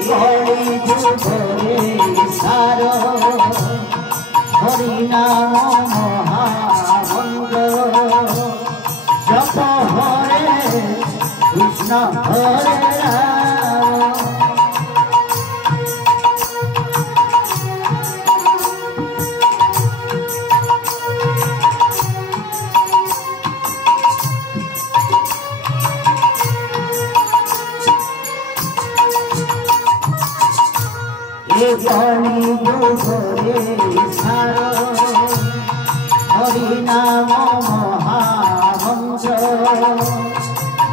কলি যুগরে সার হরি নাম মহামন্ত্র জপ হরে কৃষ্ণ হরে রাম। কলি যুগরে সার হরি নাম মহামন্ত্র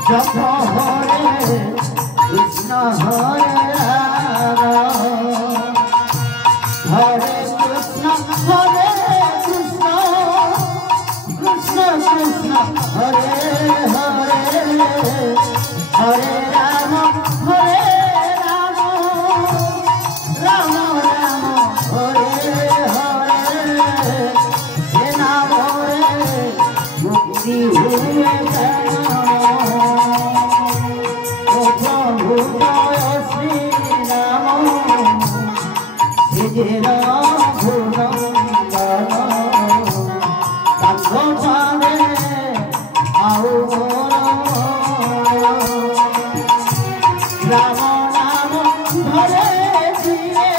জপ হরে কৃষ্ণ হরে রাম। হরে কৃষ্ণ কৃষ্ণ কৃষ্ণ হরে হরে হরে রাম হরে রাম রাম রাম হরে হরে হে নাম হরে মুক্তি হুয়ে কেন ও প্রভু জয় শ্রী রাম সেজের ভুবন কান্ধ পাবে আউ রাম নাম ধরে দিয়ে